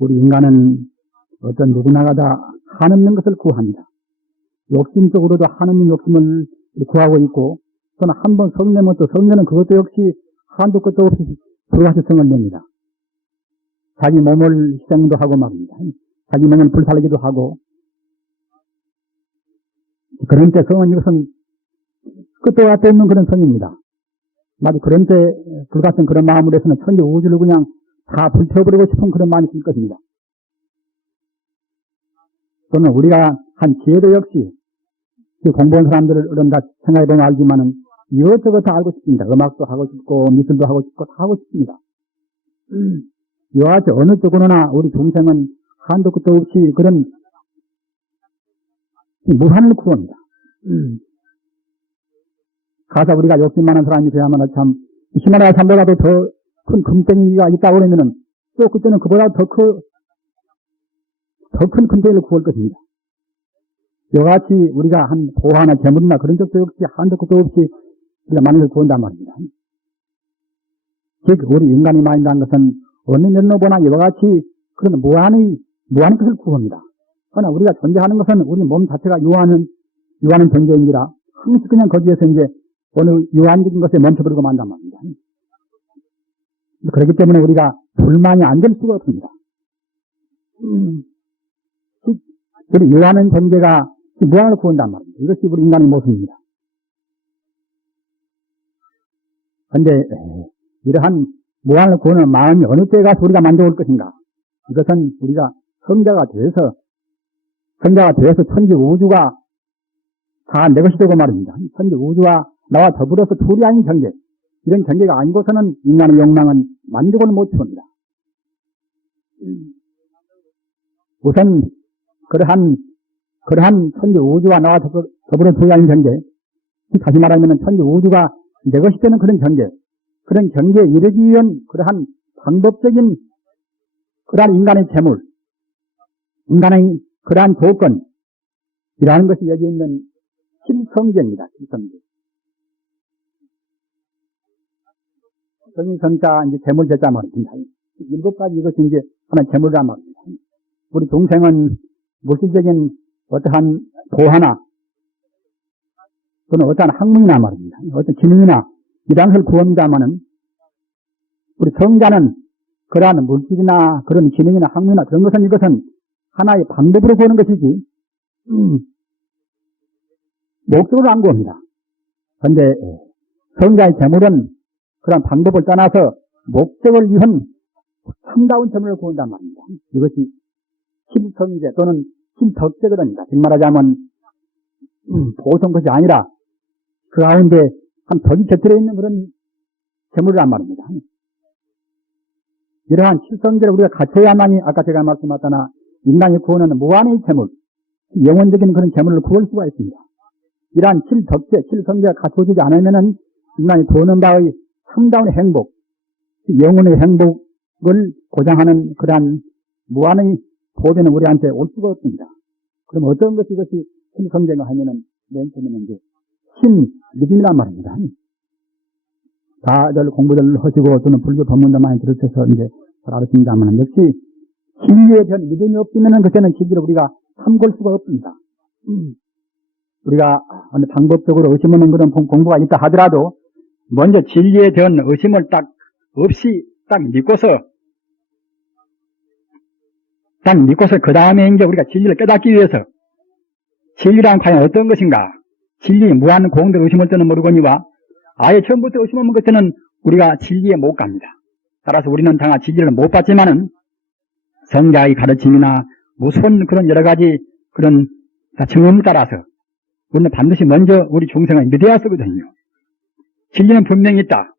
우리 인간은 어떤 누구나가 다 한없는 것을 구합니다. 욕심적으로도 한없는 욕심을 구하고 있고, 또는 한번 성내면 또 성내는 그것도 역시 한도 끝도 없이 불가시 성을 냅니다. 자기 몸을 희생도 하고 말입니다. 자기 몸을 불살기도 하고, 그런 때 성은 이것은 끝도 앞도 없는 그런 성입니다. 마치 그런 때 불같은 그런 마음으로 해서는 천지 우주를 그냥 다 불태워버리고 싶은 그런 마음이 들 것입니다. 또는 우리가 한 지혜도 역시 공부한 사람들을 어른다 생각해보면 알지만은 이것저것 다 알고 싶습니다. 음악도 하고 싶고 미술도 하고 싶고 다 하고 싶습니다. 이와 같이 어느 쪽으로나 우리 중생은 한도 끝도 없이 그런 무한을 구합니다. 가서 우리가 욕심 많은 사람이 되야만 참 히말라야 산보다도 더 큰 금덩이가 있다고 그러면은 또 그때는 그보다 더 큰 금덩이를 구할 것입니다. 이와 같이 우리가 한 보화나 재물이나 그런 적도 역시 한도 끝도 없이 우리가 많은 걸 구한단 말입니다. 즉 우리 인간이 말이라는 것은 어느 면으로 보나 이와 같이 그런 무한한 것을 구합니다. 그러나 우리가 존재하는 것은 우리 몸 자체가 유한한 존재인지라 항상 그냥 거기에서 이제 어느 유한적인 것에 멈춰버리고 만단 말입니다. 그렇기 때문에 우리가 불만이 안 될 수가 없습니다. 우리 유한한 존재가 무한을 구한단 말입니다. 이것이 우리 인간의 모습입니다. 그런데 이러한 무한을 구하는 마음이 어느 때에 가서 우리가 만족할 것인가? 이것은 우리가 성자가 되어서 천지 우주가 다 내 것이 되고 말입니다. 천지 우주와 나와 더불어서 둘이 아닌 경계, 이런 경계가 아니고서는 인간의 욕망은 만족을 못 채웁니다. 우선 그러한 천지 우주와 나와 더불어 둘이 아닌 경계, 다시 말하면 천지 우주가 내 것이 되는 그런 경계에 이르기 위한 그러한 방법적인 그러한 인간의 재물, 인간의 그러한 조건이라는 것이 여기 있는 칠성제입니다. 칠성제. 성자 이제 재물 제자 말입니다. 7가지 이것이 이제 하나의 재물이란 말입니다. 우리 동생은 물질적인 어떠한 보화나 또는 어떠한 학문이나 말입니다. 어떤 기능이나 이러한 것을 구합니다마는 우리 성자는 그러한 물질이나 그런 기능이나 학문이나 그런 것은 이것은 하나의 방법으로 구하는 것이지 목적으로 안 구합니다. 그런데 성자의 재물은 그런 방법을 떠나서 목적을 위한 참다운 재물을 구한단 말입니다. 이것이 칠성제 또는 칠덕제거든요. 즉 말하자면 보통 것이 아니라 그 가운데 한 덕이 곁들여 있는 그런 재물이란 말입니다. 이러한 칠성제를 우리가 갖춰야만이 아까 제가 말씀하셨다나 인간이 구하는 무한의 재물, 영원적인 그런 재물을 구할 수가 있습니다. 이러한 칠덕제, 칠성제가 갖춰지지 않으면은 인간이 구하는 바의 참다운 행복, 영혼의 행복을 보장하는 그러한 무한의 보배는 우리한테 올 수가 없습니다. 그럼 어떤 것이 이것이 신성제가 하면은 맨 처음에는 이제 신믿음이란 말입니다. 다들 공부들 하시고 또는 불교 법문도 많이 들으셔서 이제 잘 알았습니다만 역시 진리에 대한 믿음이 없으면은 그때는 진리를 우리가 참고할 수가 없습니다. 우리가 어느 방법적으로 의심 없는 그런 공부가 있다 하더라도 먼저 진리에 대한 의심을 딱 믿고서 그 다음에 이제 우리가 진리를 깨닫기 위해서 진리란 과연 어떤 것인가? 진리 무한 공덕 의심을 때는 모르거니와 아예 처음부터 의심 없는 것에는 우리가 진리에 못 갑니다. 따라서 우리는 당하 진리를 못 받지만은 성자의 가르침이나 무슨 그런 여러 가지 그런 증언에 따라서 우리는 반드시 먼저 우리 중생을 믿어야 쓰거든요. 진리는 분명히 있다.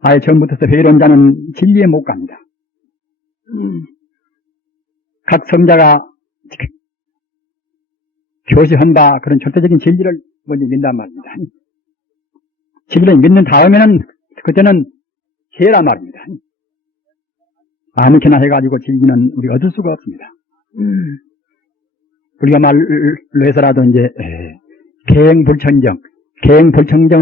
아예 처음부터 회의론자는 진리에 못 갑니다. 각 성자가 교시한 바 그런 절대적인 진리를 먼저 믿는단 말입니다. 진리를 믿는 다음에는 그때는 죄란 말입니다. 아무렇게나 해가지고 진리는 우리가 얻을 수가 없습니다. 우리가 말로 해서라도 이제 계행불청정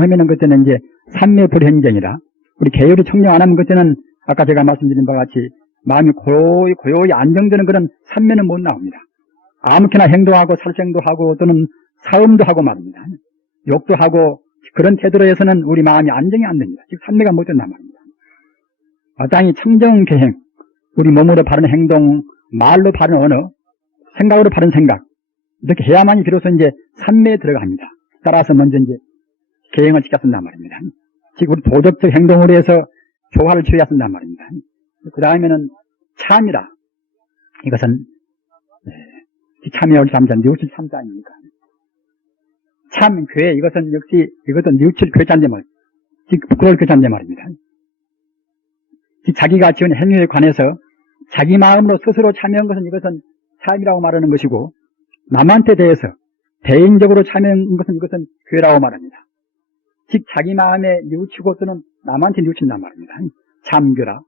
하면은 그때는 이제 삼매불행정이라 우리 계율이 청정 안 하면 그때는 아까 제가 말씀드린 바와 같이 마음이 고요히 안정되는 그런 산면은 못 나옵니다. 아무렇게나 행동하고 살생도 하고 또는 사음도 하고 말입니다. 욕도 하고 그런 태도로 해서는 우리 마음이 안정이 안 됩니다. 즉 산매가 못 된단 말입니다. 마땅히 청정계행, 우리 몸으로 바른 행동, 말로 바른 언어, 생각으로 바른 생각, 이렇게 해야만이 비로소 이제 산매에 들어갑니다. 따라서 먼저 이제 계행을 지켜 쓴단 말입니다. 즉 우리 도덕적 행동으로 해서 조화를 취해야 쓴단 말입니다. 그 다음에는 참이라. 이것은 참여를 잠자 뉘우칠 참자 아닙니까? 참, 괴, 이것은 역시 이것도 뉘우칠 괴자인데 말입니다. 즉 부끄러울 괴자인데 말입니다. 즉 자기가 지은 행위에 관해서 자기 마음으로 스스로 참여한 것은 이것은 참이라고 말하는 것이고, 남한테 대해서 대인적으로 참여한 것은 이것은 괴라고 말합니다. 즉 자기 마음에 뉘우치고 또는 남한테 뉘우친단 말입니다. 참괴라.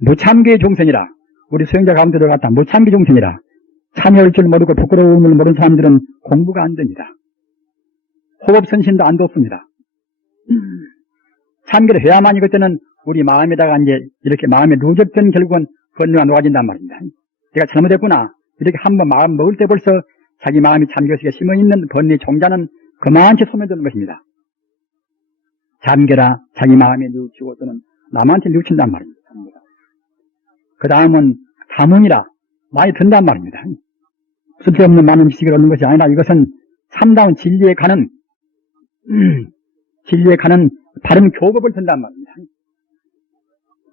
무참괴의 종생이라. 우리 수행자 가운데 들어갔다. 무참괴 종생이라. 참여할 줄 모르고 부끄러움을 모르는 사람들은 공부가 안 됩니다. 호흡선신도 안 돋습니다. 참괴를 해야만이 그때는 우리 마음에다가 이제 이렇게 마음에 누적된 결국은 번뇌가 놓아진단 말입니다. 내가 잘못했구나. 이렇게 한번 마음 먹을 때 벌써 자기 마음이 참견식에 심어있는 번뇌 종자는 그만치 소멸되는 것입니다. 잠겨라. 자기 마음에 뉘우치고 또는 남한테 뉘우친단 말입니다. 그 다음은 가문이라. 많이 든단 말입니다. 쓸데없는 많은 지식을 얻는 것이 아니라 이것은 참다운 진리에 가는 바른 교법을 든단 말입니다.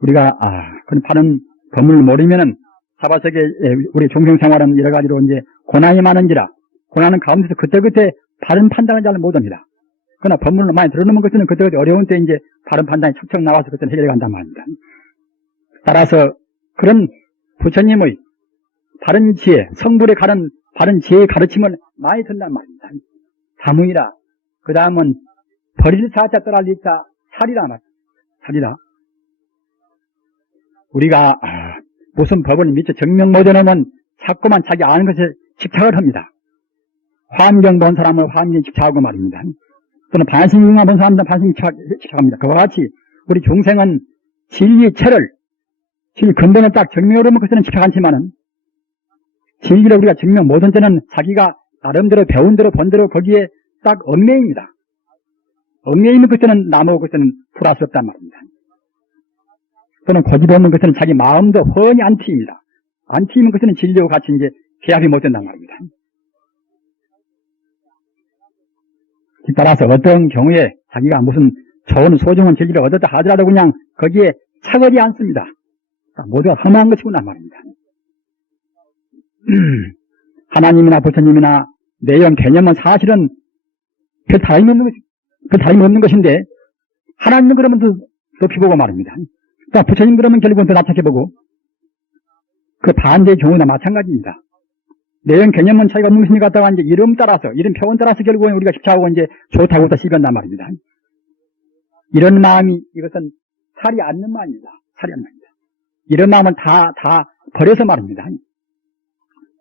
우리가 그런 바른 법문을 모르면은 사바세계 우리 종생생활은 여러 가지로 이제 고난이 많은지라 고난은 가운데서 그때그때 바른 판단을 잘 못합니다. 그러나 법문을 많이 들어놓은 것은 그때그때 어려운 때 이제 바른 판단이 척척 나와서 그때는 해결해 간단 말입니다. 따라서 그런 부처님의 바른 지혜, 성불에 가는 바른 지혜의 가르침을 많이 듣는단 말입니다. 다문이라. 그 다음은 버릴 사자 떠날 리자 살이라 말입니다. 살이라. 우리가 무슨 법을 미처 증명 못해놓으면 자꾸만 자기 아는 것에 집착을 합니다. 화엄경 본 사람은 화엄경에 집착하고 말입니다. 또는 반신경만 본 사람들은 반신경에 집착합니다. 그와 같이 우리 중생은 진리의 체를 진리 근본을 딱 증명하려면 그것은 집착 않지만은 진리를 우리가 증명 못한 때는 자기가 나름대로 배운 대로 본 대로 거기에 딱 얽매입니다. 얽매이면 그때는 나무고 그때는 불화스럽단 말입니다. 또는 고집 없는 것은 자기 마음도 훤히 안 트입니다. 안 트이면 그때는 진리와 같이 이제 계합이 못 된단 말입니다. 따라서 어떤 경우에 자기가 무슨 좋은 소중한 진리를 얻었다 하더라도 그냥 거기에 차거리 않습니다. 모두가 험한 것이구나 말입니다. 하나님이나 부처님이나 내용 개념은 사실은 별 다름이 없는 것인데 하나님은 그러면 더 높이 보고 말입니다. 부처님 그러면 결국은 더 낮춰보고 그 반대의 경우나 마찬가지입니다. 내용 개념은 차이가 없는 것이니 갖다가 이제 이름 따라서 이름 표현 따라서 결국은 우리가 집착하고 이제 좋다고 다 시비한단 말입니다. 이런 마음이 이것은 살이 않는 마음입니다. 살이 않는 마음입니다. 이런 마음은 다 버려서 말입니다.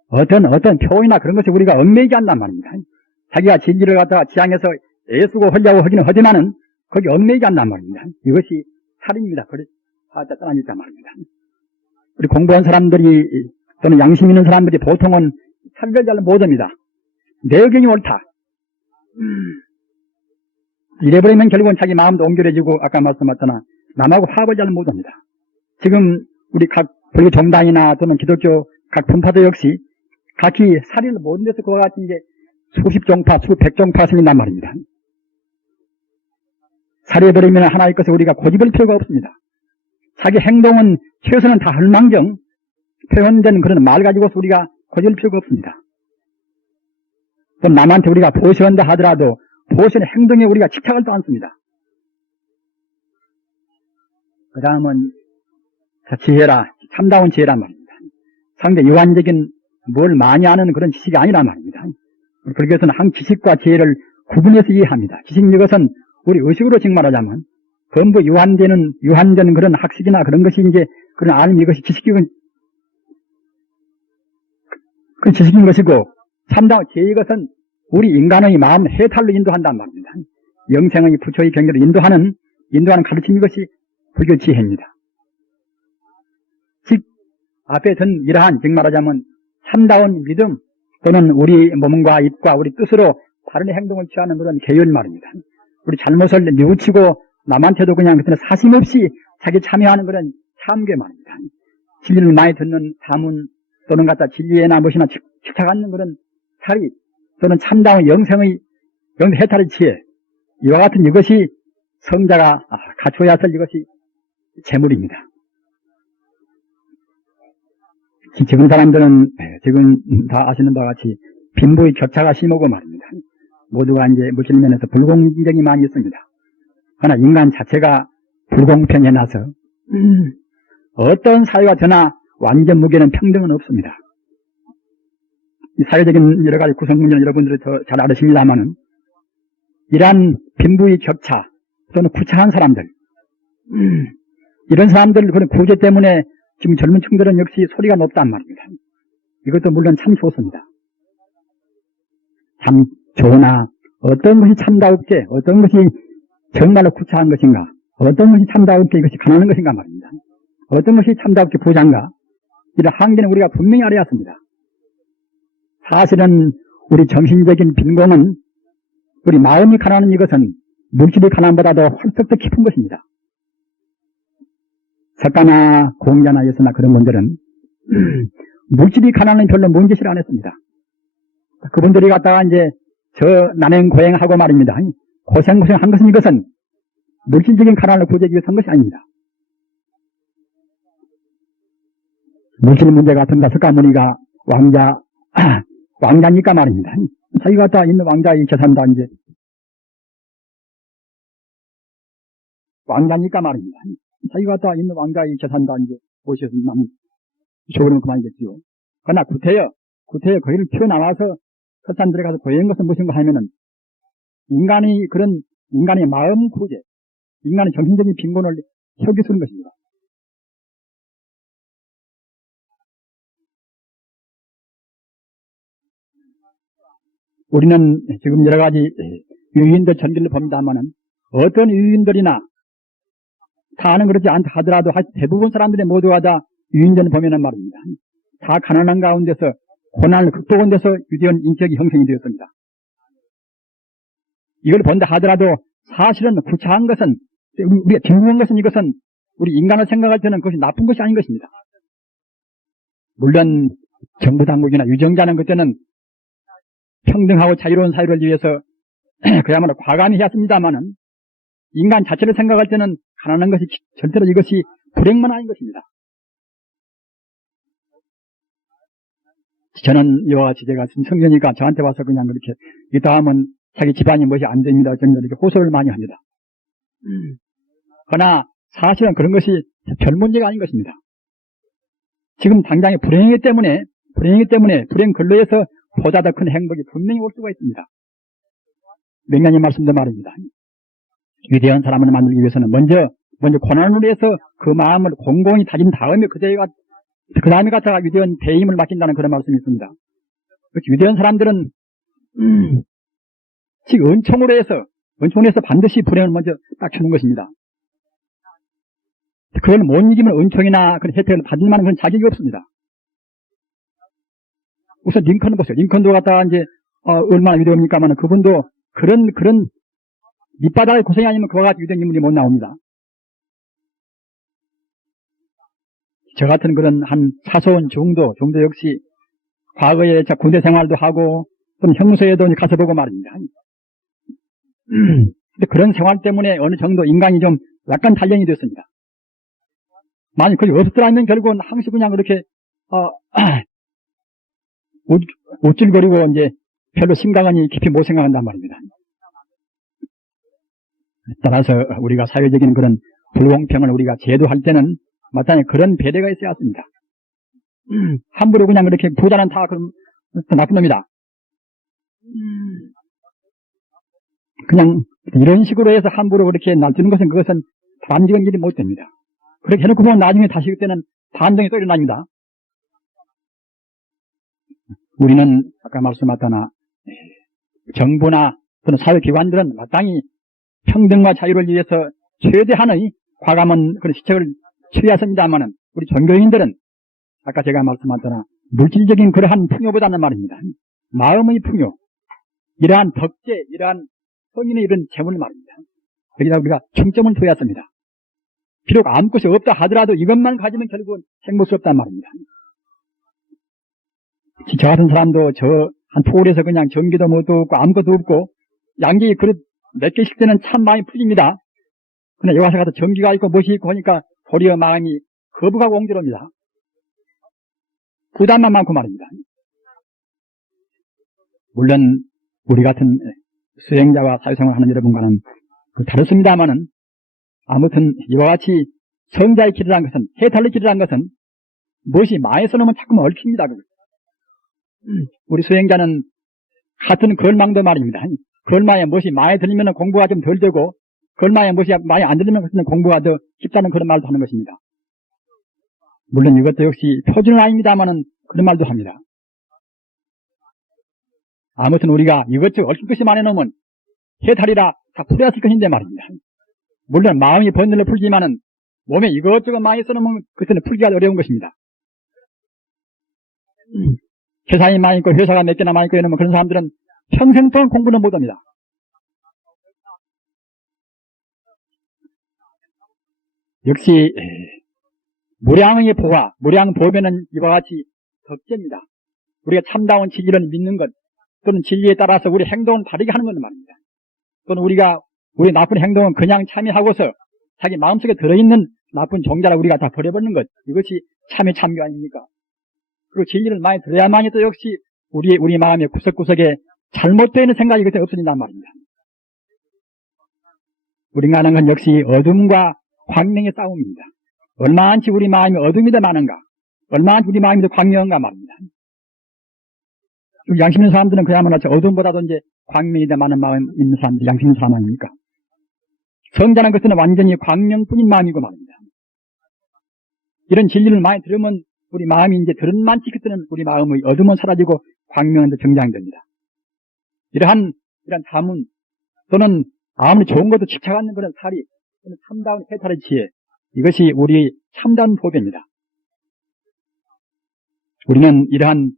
어떤 표현이나 그런 것이 우리가 얽매이지 않단 말입니다. 자기가 진리를 갖다가 지향해서 애쓰고 하려고 하기는 하지만은 거기 얽매이지 않단 말입니다. 이것이 살입니다. 살짝 떠나니까 말입니다. 우리 공부한 사람들이 또는 양심 있는 사람들이 보통은 살을 잘 못합니다. 내 의견이 옳다. 이래버리면 결국은 자기 마음도 옹졸해지고 아까 말씀하셨잖아. 남하고 화합을 잘 못합니다. 지금 우리 각 불교 정당이나 또는 기독교 각 분파도 역시 각기 살인을 모든 데서 그와 같이 이제 수십 종파, 수백 종파가 생긴단 말입니다. 살해버리면 하나의 것을 우리가 고집할 필요가 없습니다. 자기 행동은 최소는 다 할망정 표현된 그런 말 가지고서 우리가 고집할 필요가 없습니다. 또 남한테 우리가 보시한다 하더라도 보시는 행동에 우리가 집착을 또 않습니다. 그 다음은 지혜라, 참다운 지혜란 말입니다. 상대 유한적인 뭘 많이 아는 그런 지식이 아니란 말입니다. 불교에서는 한 지식과 지혜를 구분해서 이해합니다. 지식 이것은 우리 의식으로 즉 말하자면 전부 유한된 그런 학식이나 그런 것이 이제 그런 아는 이것이 지식인 그 지식인 것이고 참다운 지혜 이것은 우리 인간의 마음 해탈로 인도한단 말입니다. 영생의 부처의 경계로 인도하는 가르침 이것이 불교 지혜입니다. 앞에 든 이러한 즉 말하자면 참다운 믿음 또는 우리 몸과 입과 우리 뜻으로 바른 행동을 취하는 그런 계율 말입니다. 우리 잘못을 뉘우치고 남한테도 그냥 사심 없이 자기 참여하는 그런 참괴 말입니다. 진리를 많이 듣는 자문 또는 갖다 진리에나 무엇이나 집착하는 그런 사리 또는 참다운 영생의 해탈의 지혜 이와 같은 이것이 성자가 갖춰야 할 이것이 재물입니다. 지금 사람들은 지금 다 아시는 바와 같이 빈부의 격차가 심하고 말입니다. 모두가 이제 물질면에서 불공정이 많이 있습니다. 그러나 인간 자체가 불공평해 나서 어떤 사회가 되나 완전 무게는 평등은 없습니다. 이 사회적인 여러 가지 구성 문제는 여러분들이 더 잘 알으십니다만은 이러한 빈부의 격차 또는 구차한 사람들 이런 사람들 그런 구제 때문에 지금 젊은 층들은 역시 소리가 높단 말입니다. 이것도 물론 참 좋습니다. 참 좋으나 어떤 것이 참다웁게 어떤 것이 정말로 구차한 것인가 어떤 것이 참다웁게 이것이 가난한 것인가 말입니다. 어떤 것이 참다웁게 부자인가 이런 한계는 우리가 분명히 알아야 합니다. 사실은 우리 정신적인 빈곤은 우리 마음이 가난한 이것은 물질이 가난보다도 훨씬 더 깊은 것입니다. 석가나 공자나 예수나 그런 분들은 물질이 가난은 별로 문제시를 안 했습니다. 그분들이 갖다가 이제 저 난행 고행하고 말입니다. 고생한 것은 이것은 물질적인 가난을 구제하기 위해서 한 것이 아닙니다. 물질 문제 같은가 석가모니가 왕자니까 말입니다. 자기가 갖다 있는 왕자의 재산다 이제 왕자니까 말입니다. 자기가 갖다 있는 왕자의 재산다 이제 보셔서 저거는 그만이겠지요. 그러나 구태여 거기를 튀어나와서 서산들에 가서 고행한 것은 무엇인가 하면은 인간의 마음 구제, 인간의 정신적인 빈곤을 혀기 쓰는 것입니다. 우리는 지금 여러 가지 유인들 전기를 봅니다만은 어떤 유인들이나 다는 그렇지 않다 하더라도 대부분 사람들이 모두가 다 유인전을 보면은 말입니다. 다 가난한 가운데서 고난을 극복한 데서 유대한 인격이 형성이 되었습니다. 이걸 본다 하더라도 사실은 구차한 것은 우리가 빈궁한 것은 이것은 우리 인간을 생각할 때는 그것이 나쁜 것이 아닌 것입니다. 물론 정부 당국이나 유정자는 그때는 평등하고 자유로운 사회를 위해서 그야말로 과감히 했습니다만은 인간 자체를 생각할 때는 가난한 것이 절대로 이것이 불행만 아닌 것입니다. 저는 이와 같이 제가 성전이니까 저한테 와서 그냥 그렇게 이따 하면 자기 집안이 무엇이 안 됩니다. 정도 이렇게 호소를 많이 합니다. 그러나 사실은 그런 것이 별 문제가 아닌 것입니다. 지금 당장에 불행이기 때문에 불행 근로에서 보다 더 큰 행복이 분명히 올 수가 있습니다. 명량의 말씀도 말입니다. 위대한 사람을 만들기 위해서는 먼저 고난으로 해서 그 마음을 공공히 다진 다음에 그 다음에 갖다가 위대한 대임을 맡긴다는 그런 말씀이 있습니다. 위대한 사람들은 즉 은총으로 해서 반드시 불행을 먼저 딱 주는 것입니다. 그걸 못 이기면 은총이나 그런 혜택을 받을 만한 그런 자격이 없습니다. 우선 링컨을 보세요. 링컨도 갖다가 이제 얼마나 위대합니까만 그분도 그런 밑바닥의 고생이 아니면 그와 같은 위대한 인물이 못 나옵니다. 저 같은 그런 한 사소한 정도 역시 과거에 군대 생활도 하고 또 형소에도 가서 보고 말입니다. 근데 그런 생활 때문에 어느 정도 인간이 좀 약간 단련이 됐습니다. 만약 그게 없더라면 결국은 항시 그냥 그렇게 우쭐거리고 이제 별로 심각하니 깊이 못 생각한단 말입니다. 따라서 우리가 사회적인 그런 불공평을 우리가 제도할 때는 마땅히 그런 배려가 있어야 합니다. 함부로 그냥 그렇게 부자는 다 그럼 나쁜 놈이다. 그냥 이런 식으로 해서 함부로 그렇게 놔두는 것은 그것은 바람직한 일이 못 됩니다. 그렇게 해놓고 보면 나중에 다시 그때는 반동이 또 일어납니다. 우리는 아까 말씀하셨다나 정부나 또는 사회기관들은 마땅히 평등과 자유를 위해서 최대한의 과감한 그런 시책을 취했습니다만은 우리 종교인들은 아까 제가 말씀하셨잖아. 물질적인 그러한 풍요보다는 말입니다. 마음의 풍요, 이러한 덕재, 이러한 성인의 이런 재물 말입니다. 여기다 우리가 중점을 둬야 합니다. 비록 아무것이 없다 하더라도 이것만 가지면 결국은 행복스럽단 말입니다. 저 같은 사람도 한 포울에서 그냥 전기도 못 얻고 아무것도 없고 양귀 그릇 몇 개씩 되는 참 많이 풀립니다. 근데 여기 와서 가서 전기가 있고 무엇이 있고 하니까 도리어 마음이 거부하고 옹졸합니다. 부담만 많고 말입니다. 물론 우리 같은 수행자와 사회생활을 하는 여러분과는 다릅니다만은 아무튼 이와 같이 성자의 길이라는 것은, 해탈의 길이라는 것은 무엇이 많이 써놓으면 자꾸만 얽힙니다. 우리 수행자는 같은 걸망도 말입니다. 걸망에 무엇이 많이 들리면 공부가 좀 덜 되고 걸망에 무엇이 많이 안 들리면 그것은 공부가 더 쉽다는 그런 말도 하는 것입니다. 물론 이것도 역시 표준은 아닙니다만은 그런 말도 합니다. 아무튼 우리가 이것저것 얽힌 것이 많이 놓으면 해탈이라 다 풀어야 할 것인데 말입니다. 물론 마음이 번들러 풀지만은 몸에 이것저것 많이 써놓으면 그때는 풀기가 어려운 것입니다. 회사이 많이 있고 회사가 몇 개나 많이 있고 이러면 그런 사람들은 평생 동안 공부는 못합니다. 역시 무량의 보화, 무량보배는 이와 같이 덕재입니다. 우리가 참다운 진리를 믿는 것 또는 진리에 따라서 우리 행동을 바르게 하는 것 말입니다. 또는 우리 나쁜 행동은 그냥 참여하고서 자기 마음속에 들어있는 나쁜 종자를 우리가 다 버려버리는 것, 이것이 참의 참교 아닙니까? 그리고 진리를 많이 들어야만이 또 역시 우리 마음의 구석구석에 잘못되어 있는 생각이 그때 없어진단 말입니다. 우리가 하는 건 역시 어둠과 광명의 싸움입니다. 얼마만치 우리 마음이 어둠이 더 많은가, 얼마만치 우리 마음이 더 광명한가 말입니다. 양심 있는 사람들은 그야말로 어둠보다도 이제 광명이 더 많은 마음 있는 사람들이 양심 있는 사람 아닙니까? 성자는 것은 완전히 광명뿐인 마음이고 말입니다. 이런 진리를 많이 들으면 우리 마음이 이제 들은 만치 그때는 우리 마음의 어둠은 사라지고 광명은 더 등장됩니다. 이러한 자문 또는 아무리 좋은 것도 집착하는 그런 살이 또는 참다운 해탈의 지혜, 이것이 우리 참다운 보배입니다. 우리는 이러한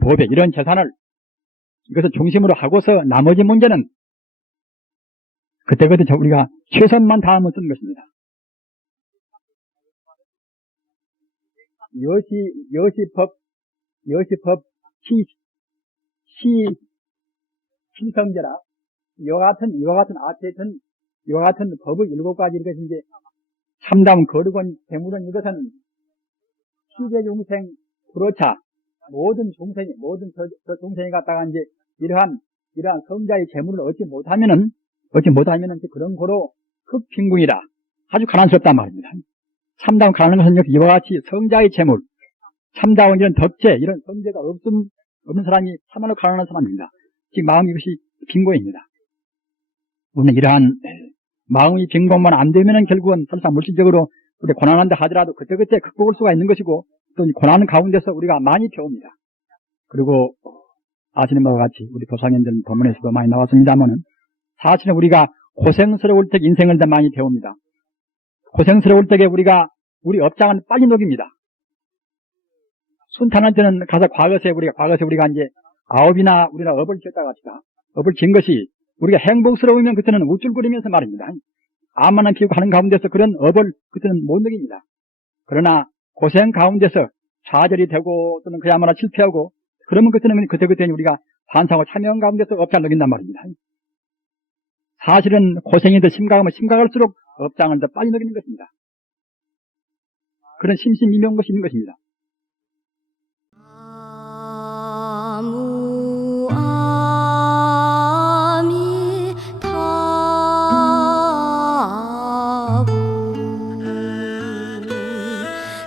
보배, 이런 재산을 이것을 중심으로 하고서 나머지 문제는 그때그때 우리가 최선만 다하면 쓰는 것입니다. 여시법 신성제라 이와 같은 법의 7가지 이것이 이제 참다운 거룩한 재물은 이것은 시대중생 불어차 모든 중생이 저 중생이 갖다가 이제 이러한 성자의 재물을 얻지 못하면은 그런 고로 흑빈궁이라 아주 가난스럽단 말입니다. 참다운 가난한 것은 역시 이와 같이 성자의 재물, 참다운 이런 덕재, 이런 성재가 없는 사람이 참말로 가난한 사람입니다. 즉 마음이 이것이 빈고입니다. 우리는 이러한 마음의 빈고만 안 되면은 결국은 설사 물질적으로 우리 고난한다 하더라도 그때그때 극복할 수가 있는 것이고 또 이 고난 가운데서 우리가 많이 배웁니다. 그리고 아시는 바와 같이 우리 도상인들 본문에서도 많이 나왔습니다만은 사실은 우리가 고생스러울 때 인생을 더 많이 배웁니다. 고생스러울 때에 우리 업장은 빨리 녹입니다. 순탄할 때는 가서 과거세 우리가 이제 아홉이나 우리가 업을 지었다고 합시다. 업을 지은 것이 우리가 행복스러우면 그때는 우쭐거리면서 말입니다. 암만한 피우고 하는 가운데서 그런 업을 그때는 못 녹입니다. 그러나 고생 가운데서 좌절이 되고 또는 그야말로 실패하고 그러면 그때는 우리가 반성하고 참여한 가운데서 업장을 녹인단 말입니다. 사실은 고생이 더 심각하면 심각할수록 업장을 더 빨리 녹이는 것입니다. 그런 심신미명 것이 있는 것입니다.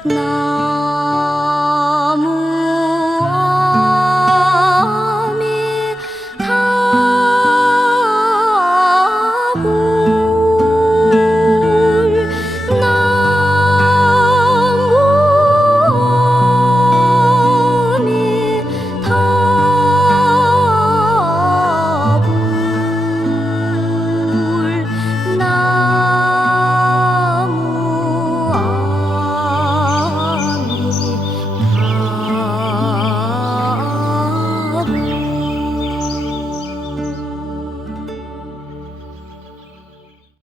나